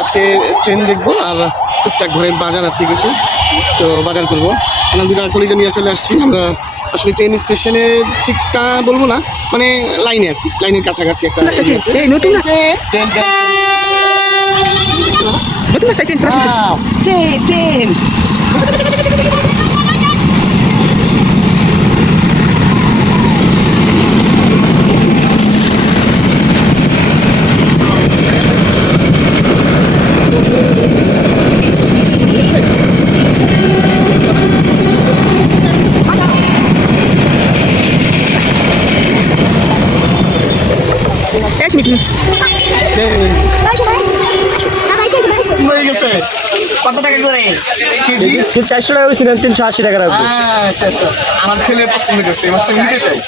আজকে ট্রেন দেখবো আর টুকটাক ঘরের বাজার আছে কিছু, তো বাজার করবো। আমরা দুটা কলেজে নিয়ে চলে আসছি। আমরা আসলে ট্রেন স্টেশনে ঠিক তা বলবো না, মানে লাইনে আর কি, লাইনের কাছাকাছি একটা ট্রেন। কত টাকা করে কেজি? 400 টাকা হয়েছিলেন, 380 টাকা রাখবো। আচ্ছা আচ্ছা, আমার ছেলে পছন্দ করছে, এই মাছটা নিতে চাই।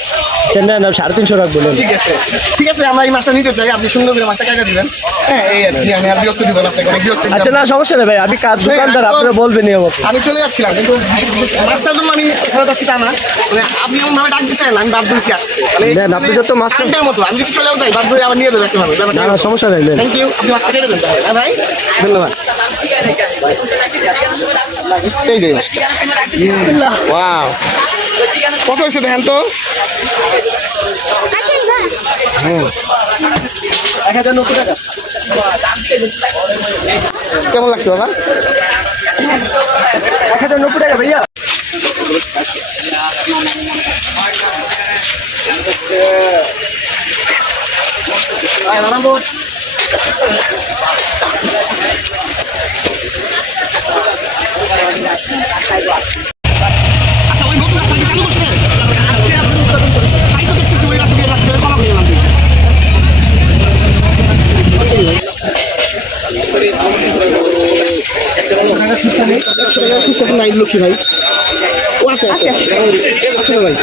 না 350 রাখবো। ঠিক আছে ঠিক আছে, আমরা এই মাছটা নিতে চাই, আপনি সুন্দর করে মাছটা কাটা দিবেন। হ্যাঁ এই আর কি, আমি আর বিরক্ত দিব না আপনাকে, অনেক বিরক্ত। আচ্ছা না সমস্যা নেই ভাই, আমি কাজ দোকানদার, আপনারা বলবেন আমাকে। আমি চলে যাচ্ছিলাম, কিন্তু মাছটার জন্য আমি ফেরত আসছি তা না, মানে আপনি এমনভাবে ডাক দিচ্ছেন আমি বাধ্য হয়েছি আসতে। দেন আপনি যত মাছটা মতো আমি যদি চলেও যাই বাধ্য হয়ে আবার নিয়ে দেবো একটা ভাবে। না সমস্যা নেই। থ্যাংক ইউ, আপনি মাছটা কেটে দেন। হ্যাঁ ভাই, ধন্যবাদ। এই যে মাছটা, ওয়াও, কত হয়েছে দেখেন তো? হ্যাঁ 1090 টাকা। কেমন লাগছে বাবা? 1090 টাকা ভাইয়া। আচ্ছা, ওই নতুন রাস্তা চালু করছে আজকে, আপনি তাই তো দেখতেছি ওই রাস্তা দিয়ে যাচ্ছে, কলা করে গেলাম। লক্ষ্মী ভাই ও আছে আছে আছে ভাই।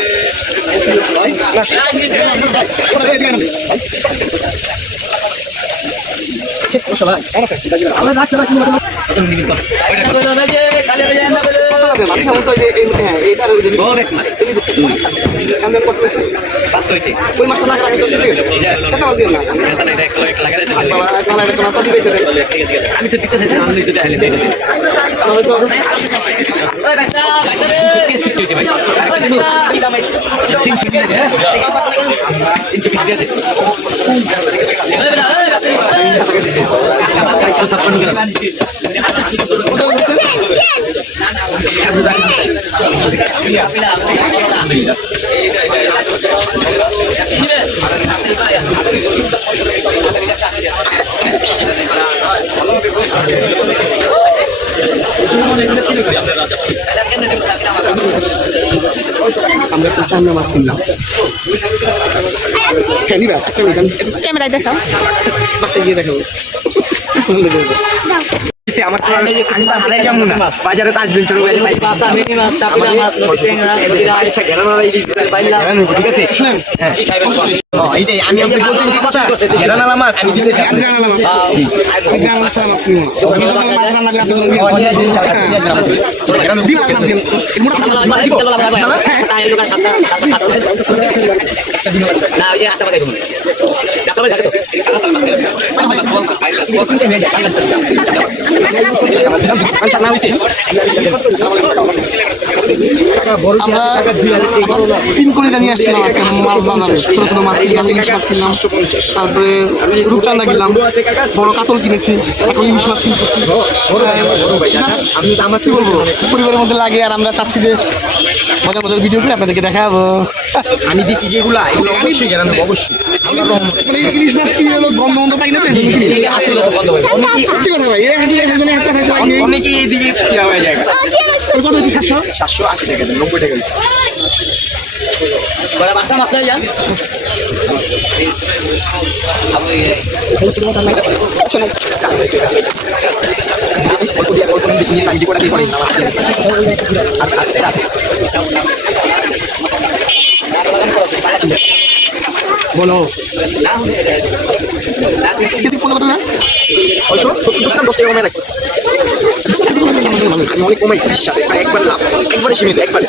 আমি তো দিতে আমরা একটু চান্না মাছ কিনলাম। হ্যাঁ নিবা, ক্যামেরায় দেখাও, বাসায় গিয়ে দেখাবো। আমার বাজারে তো আসবেন, চলো আমরা 3 কোটি নিয়ে আসছিলাম আজকে মাছ বাজারে। ছোট ছোট মাছ কিনলাম, ইলিশ মাছ কিনলাম, তারপরে রূপচাঁদা কিনলাম, বড় কাতল কিনেছি, এখন ইলিশ মাছ কিনতেছি। আমরা কি বলবো, পরিবারের মধ্যে লাগে, আর আমরা চাচ্ছি যে মজার মজার ভিডিও করে আপনাদেরকে দেখাবো। আমি দিচ্ছি যেগুলো এগুলো অবশ্যই জানাবো, অবশ্যই। ইলিশ মাছ কিনে হলো গন্ধ গন্ধ পাই না তো, সত্যি কথা ভাই, অনেকেই এদিকে হয়ে যায়। 780 টাকা, 90 টাকা। বাসা মাছ যান বলো অনেক কমাই একবার লাভ, একবারে সীমিত, একবারে